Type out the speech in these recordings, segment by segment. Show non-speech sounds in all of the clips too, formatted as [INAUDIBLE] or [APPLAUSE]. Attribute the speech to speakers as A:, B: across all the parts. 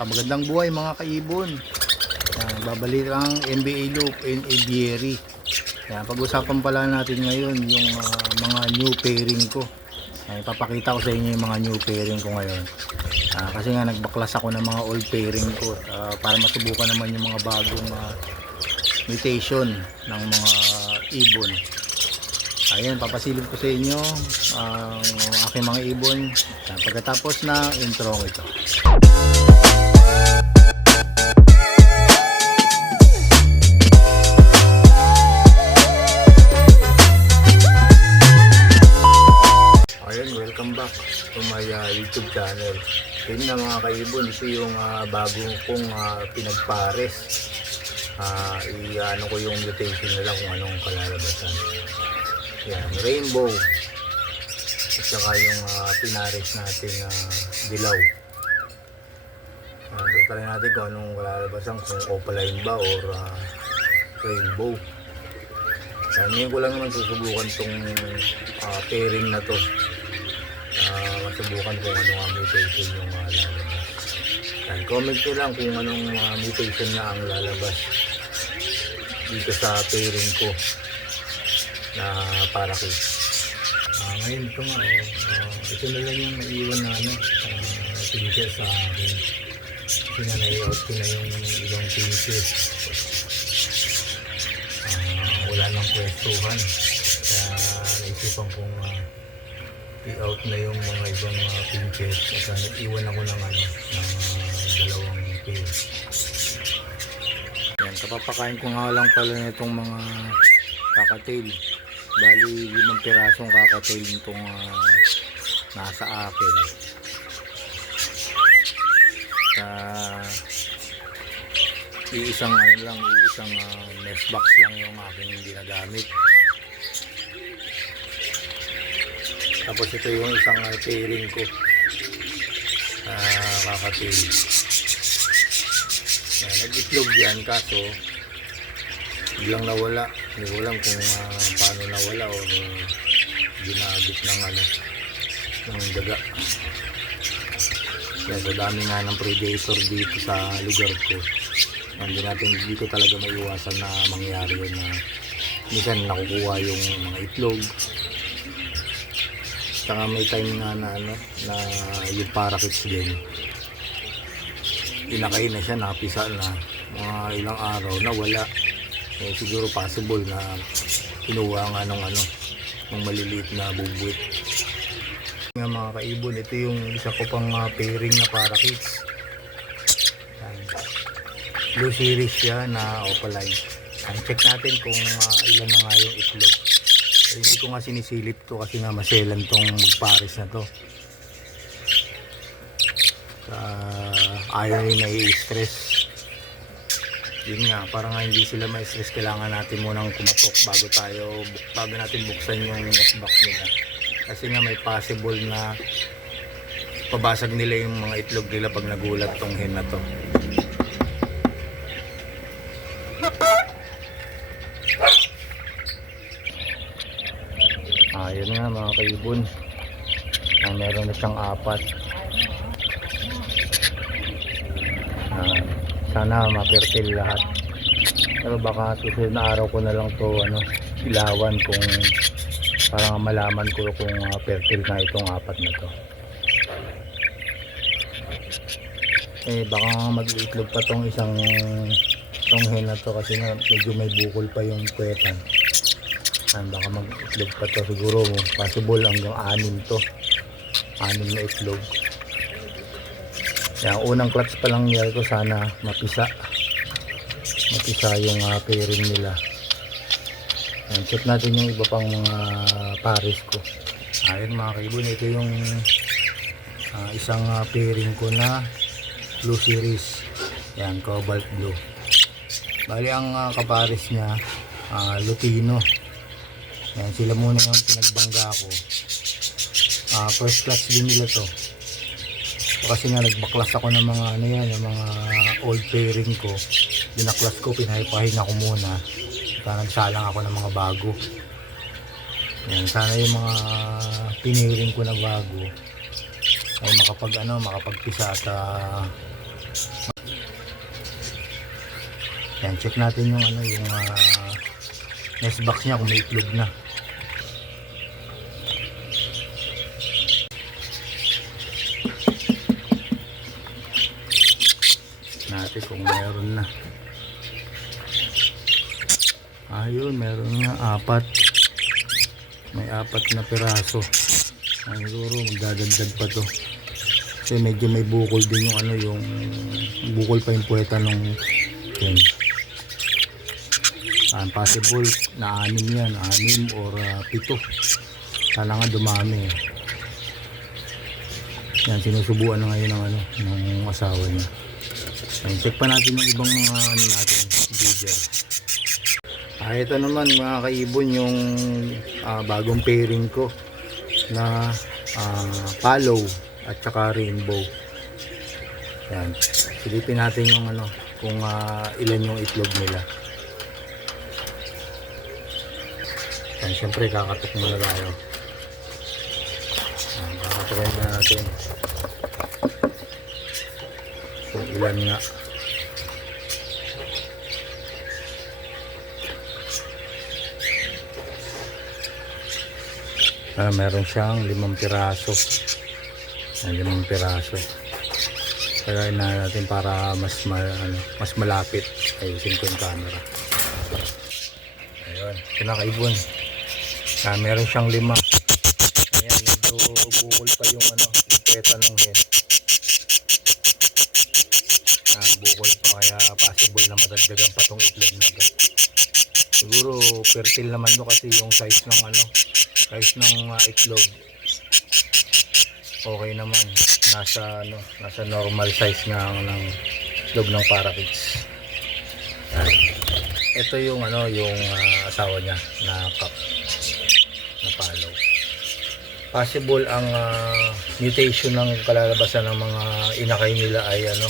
A: Ah, magandang buhay mga kaibon. Yan, babalik ang NBA Loop and Aviary. Yan, pag-usapan pala natin ngayon yung ah, mga new pairing ko. Yan, ipapakita ko sa inyo yung mga new pairing ko ngayon. Ah, kasi nga nagbaklas ako ng mga old pairing ko ah, para masubukan naman yung mga bagong ah, mutation ng mga ibon. Ayan, papasilip ko sa inyo ang aking mga ibon. Pagkatapos na intro ito. To my uh, YouTube channel. Yun nga mga kaibon, ito yung uh, bagong kong uh, pinagpares. Uh, i-ano ko yung mutation nila kung anong kalalabasan. Yan, rainbow. At saka yung uh, pinares natin na dilaw. Uh, try natin kung anong kalalabasan, kung opaline ba or uh, rainbow. Ngayon ko lang naman susubukan tong ah, pairing na to. Ah, masubukan kung ano ang mutation yung uh, lalabas. Yan, comment nyo lang kung anong ah, mutation na ang lalabas dito sa pairing ko na para ko. Ah, ngayon ito nga, oh, ah, ito na lang yung naiwan na ano, uh, pincher sa akin. Kasi na nai-out ko na yung ibang pincher ah, wala nang pwestuhan kaya naisipan kong ah, i-out na yung mga ibang uh, pinches. At uh, nag-iwan ako ng ano ng ah, dalawang pair yan kapapakain ko nga lang pala nitong mga kakatail bali limang pirasong kakatail nitong ah, nasa akin. Sa iisang ano lang, iisang uh, mesh box lang yung aking ginagamit. Tapos ito yung isang pairing ko. Uh, kakatil. Yan, nag-itlog yan kaso biglang nawala. Hindi ko alam kung uh, paano nawala o uh, ginagit ng ano ng daga. Kaya sa dami nga ng predator dito sa lugar ko hindi natin dito talaga maiwasan na mangyari yun na minsan nakukuha yung mga itlog saka may time nga na ano na yung parakeets din. Inakay na siya napisa na. Mga ilang araw na wala. Eh, siguro possible na kinuha nga ng ano ng maliliit na bubuit nga mga kaibon ito yung isa ko pang uh, pairing na parakeets blue series siya na opaline. Ang check natin kung ah, ilan na nga yung itlog. Pero hindi ko nga sinisilip to kasi nga maselan tong magpares na to. Uh, ayaw nyo na-stress. Yun nga, para nga hindi sila ma-stress, kailangan natin munang kumatok bago tayo, bago natin buksan yung box nila. Kasi nga may possible na pabasag nila yung mga itlog nila pag nagulat tong hen na to. Ayun kaibon. Ah, meron na siyang apat. Ah, sana mapertil lahat. Pero baka susunod na araw ko na lang to ano, ilawan kung para malaman ko kung uh, fertile na itong apat na to. Eh baka mag-iitlog pa tong isang tong hen na to kasi nga medyo may bukol pa yung kwetan. Yan, baka mag-itlog pa to siguro. Possible hanggang anim to. Anim na itlog. Yan unang clutch pa lang niyari ko. Sana mapisa. Mapisa yung uh, pairing nila. Yan, check natin yung iba pang mga pares ko. Ayun mga kaibon ito yung ah, isang ah, pairing ko na blue series. Yan cobalt blue. Bali ang uh, kapares niya ah, lutino yan, sila muna yung pinagbangga ko. Ah, first class din nila to. Kasi nga nagbaklas ako ng mga ano yan, yung mga old pairing ko. Dinaklas ko, pinahipahin ako muna. Saka nagsalang ako ng mga bago. Yan, sana yung mga piniring ko na bago ay makapag ano, makapagpisa at ah, Yan, check natin yung ano, yung ah, nest box niya kung may itlog na. natin kung meron na. Ayun, meron nga apat. May apat na piraso. Ay, siguro magdadagdag pa to. Kasi medyo may bukol din yung ano, yung bukol pa yung puweta nung yun. Ah, possible na anim yan, anim or ah, pito. Sana nga dumami. Yan, sinusubuan na ngayon ng ano, ng asawa niya. Ayun, check pa natin yung ibang mga ano natin, breeder. Ah, ito naman mga kaibon yung ah, bagong pairing ko na ah, palow at saka rainbow. Yan. Silipin natin yung ano, kung ah, ilan yung itlog nila. Yan, syempre kakatok muna tayo. Yan, kakatokin na natin. Kung ilan nga. Ah, meron siyang limang piraso. Yan, limang piraso. Kaya na natin para mas ma, ano, mas malapit ayusin ko yung camera. Ayun, kinakaibon. Ah, meron siyang lima. Ayan, medyo bukol pa yung ano, yung ng hen. Ah, bukol pa kaya possible na madagdagan pa tong itlog na agad. Siguro fertile naman to kasi yung size ng ano, size ng ah, itlog. Okay naman. Nasa ano, nasa normal size nga ng itlog ng parakeets. Ito yung ano, yung ah, asawa niya na cup na follow. Possible ang ah, mutation ng kalalabasan ng mga inakay nila ay ano,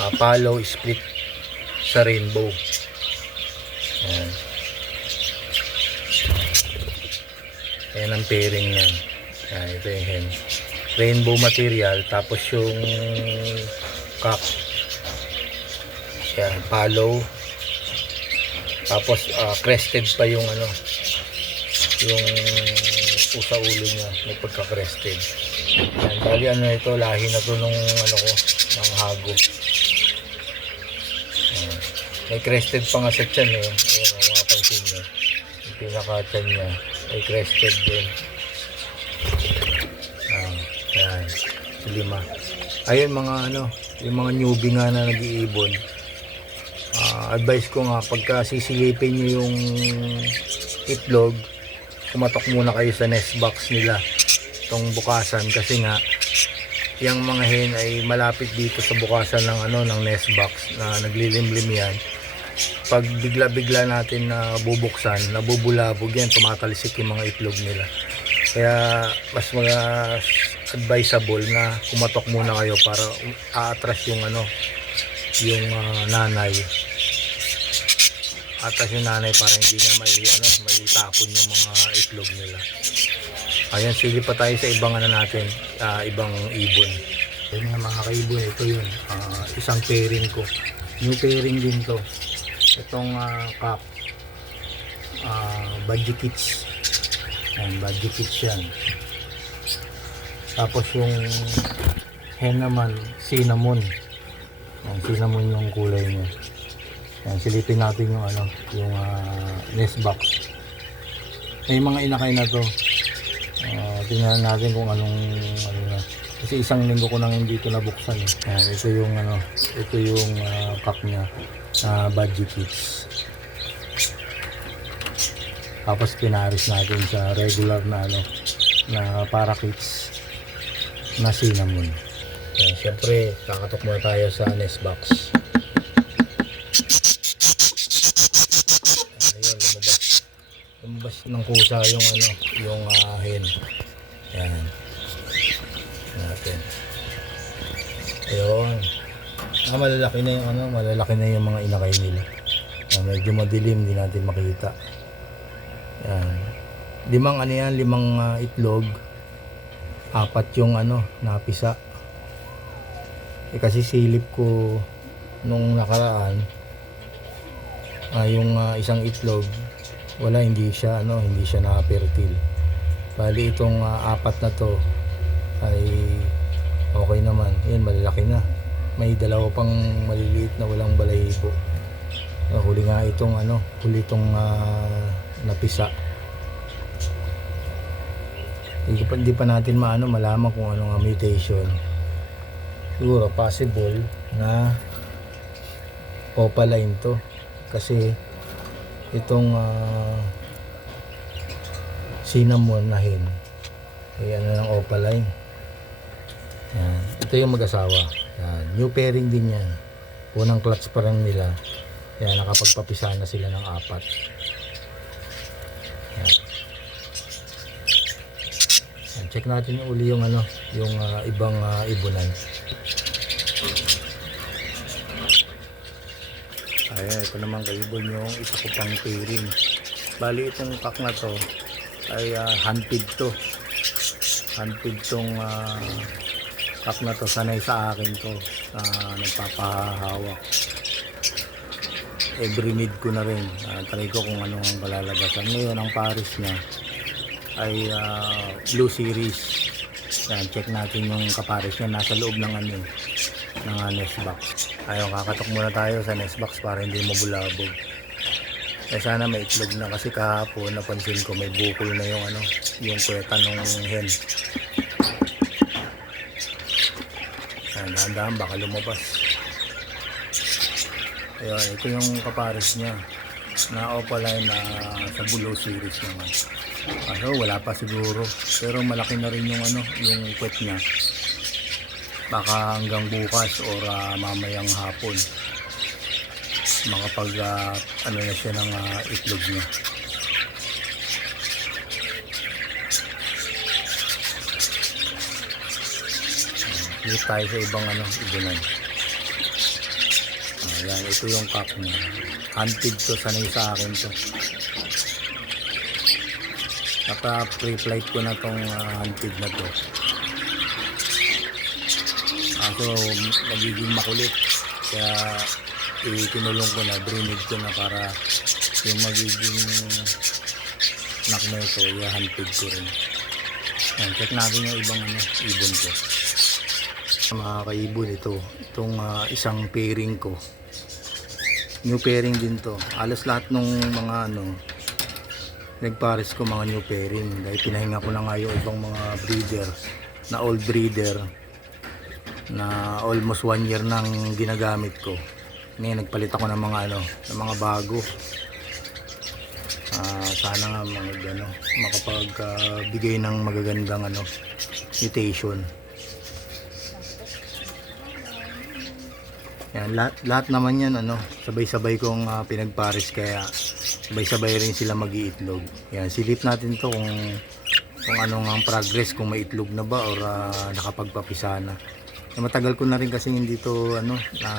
A: ah, follow split sa rainbow. Ayan. Ayan ang pairing niyan. Ayan, ito yung hen. Rainbow material, tapos yung cock. Ayan, follow. Tapos ah, crested pa yung ano, yung pusa ulo niya, may pagka-crested. Ayan, bali ano ito, lahi na to nung ano ko, ng hago. May crested pa nga sa tiyan eh. Ayan, kung makapansin nyo. Yung pinaka-tiyan niya, may crested din. Ayan, ayan, lima. Ayun mga ano, yung mga newbie nga na nag-iibon. Ah, advice ko nga, pagka sisilipin nyo yung itlog, kumatok muna kayo sa nest box nila itong bukasan. Kasi nga yung mga hen ay malapit dito sa bukasan ng ano ng nest box na naglilimlim yan. Pag bigla-bigla natin na bubuksan nabubulabog yan tumatalisik yung mga itlog nila. Kaya mas mga advisable na kumatok muna kayo para aatras yung ano yung ah, nanay atas yung nanay para hindi niya may ano may tapon yung mga itlog nila. Ayan sige pa tayo sa ibang ano natin ah, ibang ibon. Yun nga mga kaibon ito yun. Ah, isang pairing ko. New pairing din to. Itong uh, cup. Uh, budgie kits ayan budgie kits yan. Tapos yung hen naman cinnamon. Ayan, cinnamon yung kulay niya Yan, silipin natin yung ano, yung ah, nest box. May mga inakay na to. Ah, tingnan natin kung anong ano na. Kasi isang linggo ko nang hindi ito nabuksan eh. Yan, ito yung ano, ito yung ah, cup niya na budgie kits. Tapos pinaris natin sa regular na ano, na parakeets na cinnamon. Yan, syempre, kakatok muna tayo sa nest box. Ng kusa yung ano, yung ah, hen. Yan. Natin. Ayun. Ah, malalaki na yung ano, malalaki na yung mga inakay nila. Ah, medyo madilim, hindi natin makita. Yan. Limang ano yan, limang ah, itlog. Apat yung ano, napisa. Eh kasi silip ko nung nakaraan, ah, yung ah, isang itlog wala hindi siya ano hindi siya naka-fertile bali itong ah, apat na to ay okay naman. Yan malalaki na. May dalawa pang maliliit na walang balahibo Ah, huli nga itong ano huli itong ah, napisa. Hindi pa, hindi pa natin maano malaman kung ano nga mutation. Siguro possible na opaline to. Kasi itong ah, cinnamon na hen. Ay ano ng opaline. Yan. ito yung mag-asawa. Yan. new pairing din yan. Unang clutch pa lang nila. Yan nakapagpapisa na sila ng apat. Yan. Yan, check natin uli yung ano yung ah, ibang ah, ibunan Ayan, ito naman kaibon yung isa ko pang pairing. Bali itong pack na to ay uh, handpid to. Handpid tong uh, pack na to. Sanay sa akin to. Uh, nagpapahawak. Every need ko na rin. Uh, try ko kung ano ang kalalabasan. Ngayon ang Paris niya ay ah, Blue Series. Yan, check natin yung kapares niya. Nasa loob ng ano ng uh, nest box. Ayaw, kakatok muna tayo sa nest box para hindi mabulabog. Eh sana may itlog na kasi kahapon napansin ko may bukol na yung ano, yung kweta ng hen. Ayan, dahan-dahan baka lumabas. Ayun, ito yung kapares niya. Na opaline na sa Bulo series naman. Kaso wala pa siguro. Pero malaki na rin yung ano, yung kwet niya baka hanggang bukas or ah, mamayang hapon makapag ah, ano na siya ng ah, itlog niya Dito tayo sa ibang ano, ibunan. Ayan, ito yung cup niya. Hunted to, sanay sa akin to. Napa pre-flight ko na tong ah, hunted na to. Ako magiging makulit. Kaya itinulong ko na, drainage ko na para yung magiging snack na ito, i-hunted ko rin. Yan, check natin yung ibang ano, ibon ko. Mga kaibon ito, itong ah, isang pairing ko. New pairing din to. Alos lahat ng mga ano, nagpares ko mga new pairing. Dahil pinahinga ko na nga yung ibang mga breeder na old breeder na almost one year nang ginagamit ko. Ngayon nagpalit ako ng mga ano, ng mga bago. Ah, sana nga mga ano, makapagbigay ng magagandang ano, mutation. Yan, lahat, lahat naman yan ano, sabay-sabay kong ah, pinagpares kaya sabay-sabay rin sila mag-iitlog. Yan, silip natin to kung kung ano nga ang progress, kung may itlog na ba or ah, nakapagpapisa na. Eh, matagal ko na rin kasi hindi to ano na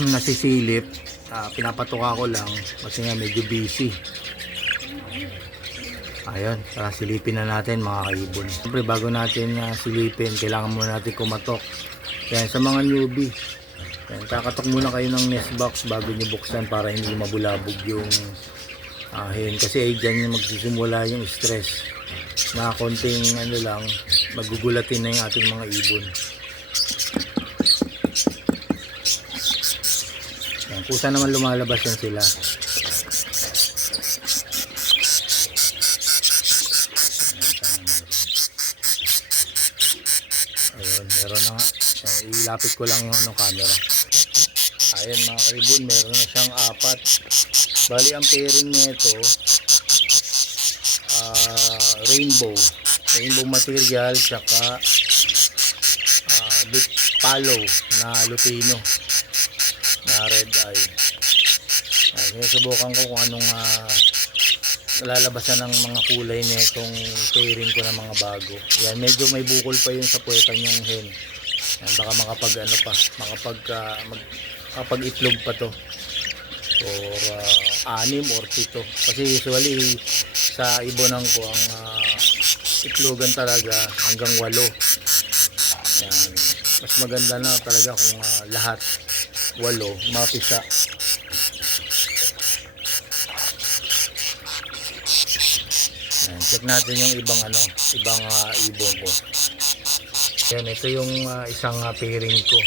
A: [CLEARS THROAT] nasisilip. Ah, pinapatuka ko lang kasi nga medyo busy. Ayun tara silipin na natin mga kaibon. Siyempre bago natin ah, silipin kailangan muna natin kumatok. Yan sa mga newbie. Yan, kakatok muna kayo ng nest box bago nyo buksan para hindi mabulabog yung ah, hen. Kasi ay dyan yung magsisimula yung stress. Na konting ano lang magugulatin na yung ating mga ibon. Yan, kusa naman lumalabas yan sila. Ayun meron na nga. Ilapit ko lang yung ano camera. Ayun mga kaibon meron na siyang apat. Bali ang pairing nito ah, rainbow rainbow material tsaka ah, lut- palo na lutino na red eye. Ayan, sinusubukan ko kung anong ah, lalabasan ng mga kulay nitong pairing ko ng mga bago. Yan medyo may bukol pa yun sa puwetan yung hen. Yan, baka makapag ano pa makapag ah, mag, makapag itlog pa to. Or ah, anim or pito. Kasi usually sa ibonan ko ang ah, itlogan talaga hanggang walo. Yan mas maganda na talaga kung ah, lahat walo mapisa. Ayan, check natin yung ibang ano ibang ah, ibon ko. Ayan, ito yung ah, isang ah, pairing ko.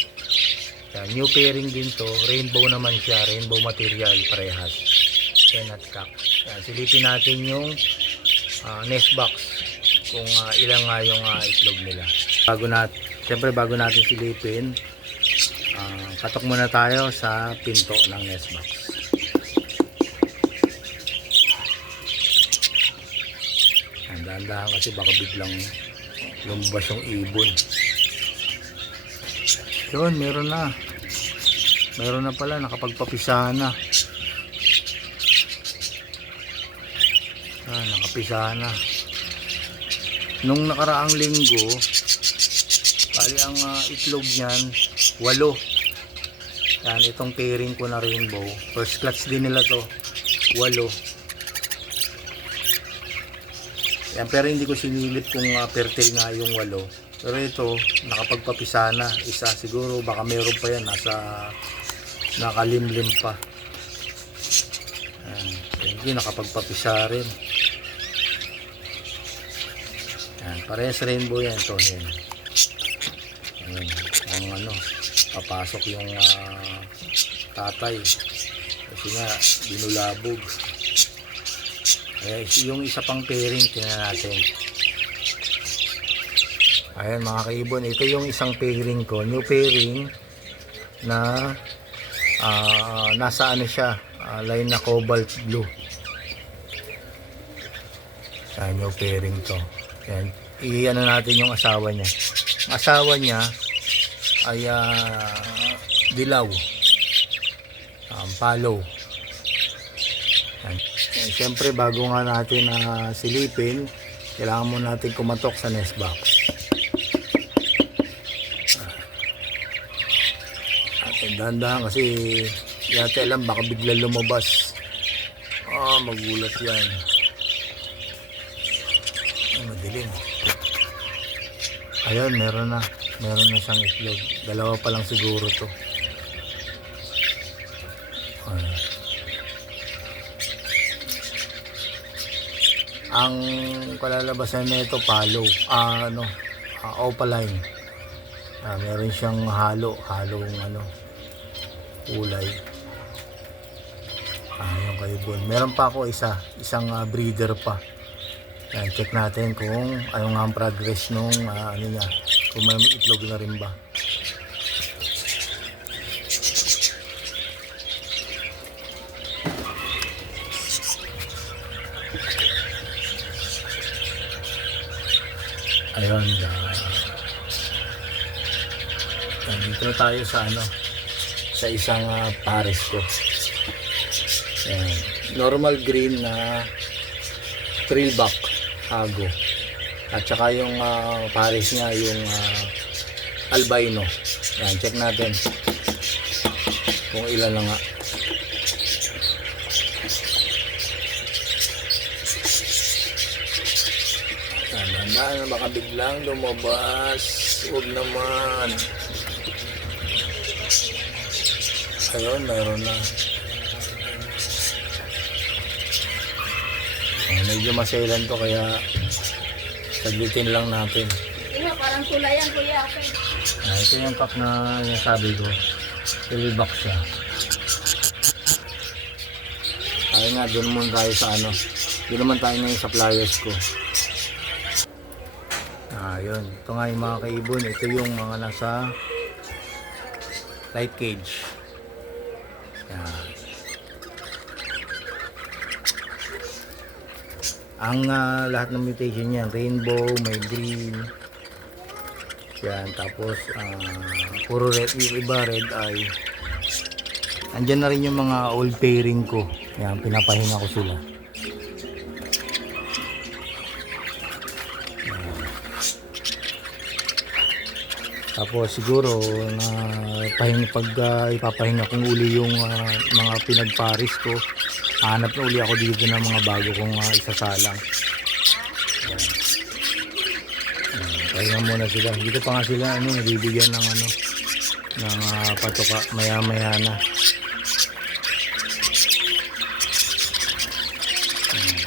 A: Ayan, new pairing din to. Rainbow naman siya. Rainbow material parehas. Ayan at Ayan, silipin natin yung ah, nest box kung ah, ilang nga yung ah, itlog nila. Bago natin syempre bago natin silipin ah, katok muna tayo sa pinto ng nest box. Dahan-dahan kasi baka biglang lumabas yung ibon. Yun meron na. Meron na pala nakapagpapisahan na. Ah, nakapisahan na nung nakaraang linggo bali ang ah, itlog niyan walo. Yan itong pairing ko na rainbow. First clutch din nila to walo. Yan pero hindi ko sinilip kung ah, fertile nga yung walo. Pero ito nakapagpapisa na. Isa siguro baka meron pa yan nasa nakalimlim pa. Yan you nakapagpapisa rin yan parehas rainbow yan to yan Ayan, ang ano, papasok yung ah, tatay. Kasi nga, binulabog. Kaya is- yung isa pang pairing, tingnan natin. Ayan mga kaibon, ito yung isang pairing ko. New pairing na ah, nasa ano siya, ah, line na cobalt blue. Ayan yung pairing to. Ayan, i-ano natin yung asawa niya. Ang asawa niya ay ah, dilaw. Um, palo. Ayan. Eh, Siyempre bago nga natin na silipin, kailangan mo natin kumatok sa nest box. At dahan-dahan kasi yate alam baka bigla lumabas. Ah, magulat yan. Ay, madilim. Ayun, meron na. Meron na siyang itlog. Dalawa pa lang siguro to. Ayun. Ang kalalabasan nito palo. Ah, ano, ah, opaline. Ah, meron siyang halo, halong ano, kulay. Ah, yung kaibon. Meron pa ako isa, isang ah, breeder pa. Yan, check natin kung ano nga ang progress nung ah, ano niya, kung may itlog na rin ba. Ayun, ah, nandito na tayo sa ano, sa isang ah, pares ko. Yan. Normal green na trillback hago. At saka yung ah, pares niya yung ah, albino. Yan, check natin. Kung ilan na nga. Tandaan na baka biglang lumabas. Huwag naman. Ayun, mayroon na. Medyo maselan to kaya saglitin lang natin.
B: Iha, parang tulayan kuya. Okay.
A: Ah, ito yung pack na nasabi ko. Silibak siya. Tayo nga, doon muna tayo sa ano. Doon naman tayo ngayon sa pliers ko. Ah, yun. Ito nga yung mga kaibon. Ito yung mga nasa light cage. Yan. Ang ah, lahat ng mutation niyan, rainbow, may green, yan, tapos ah, puro red, yung iba red eye. Andyan na rin yung mga old pairing ko. Yan, pinapahinga ko sila. Tapos siguro na pahinga pag ah, ipapahinga kong uli yung ah, mga pinagparis ko. Hanap na uli ako dito ng mga bago kong ah, isasalang. Yan. Yan. Pahinga muna sila. Dito pa nga sila ano, nabibigyan ng ano, ng ah, patuka maya-maya na. Hmm.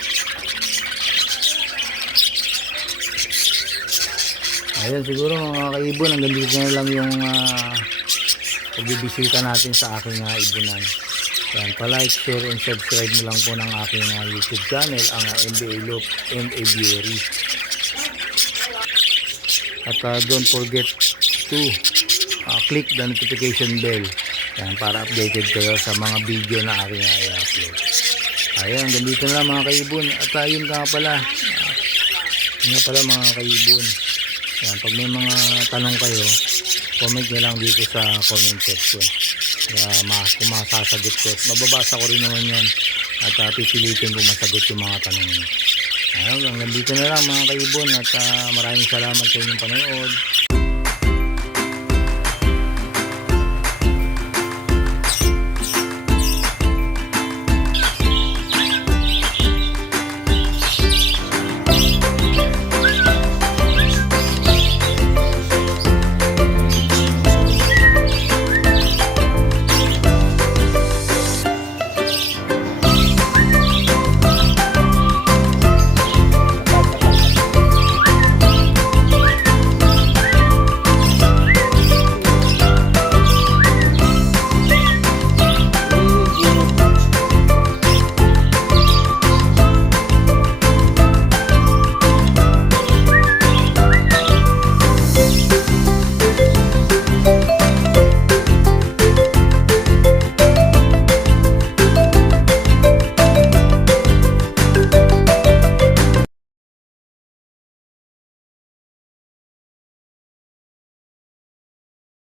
A: Ayan siguro mga kaibon, hanggang dito na lang yung uh, pagbibisita natin sa aking uh, ibunan. Yan, pa-like, share, and subscribe mo lang po ng aking ah, YouTube channel, ang uh, MBA Loop and Aviary. At ah, don't forget to ah, click the notification bell yan, para updated kayo sa mga video na aking i-upload. Ayan, hanggang dito na mga kaibon. At uh, yun nga pala, ah, yun pala mga kaibon. Yan, pag may mga tanong kayo, comment nyo lang dito sa comment section. Kaya ma kung masasagot ko, mababasa ko rin naman yan. At uh, pipilitin ko masagot yung mga tanong nyo. Ayun, hanggang dito na lang mga kaibon at ah, maraming salamat sa inyong panonood.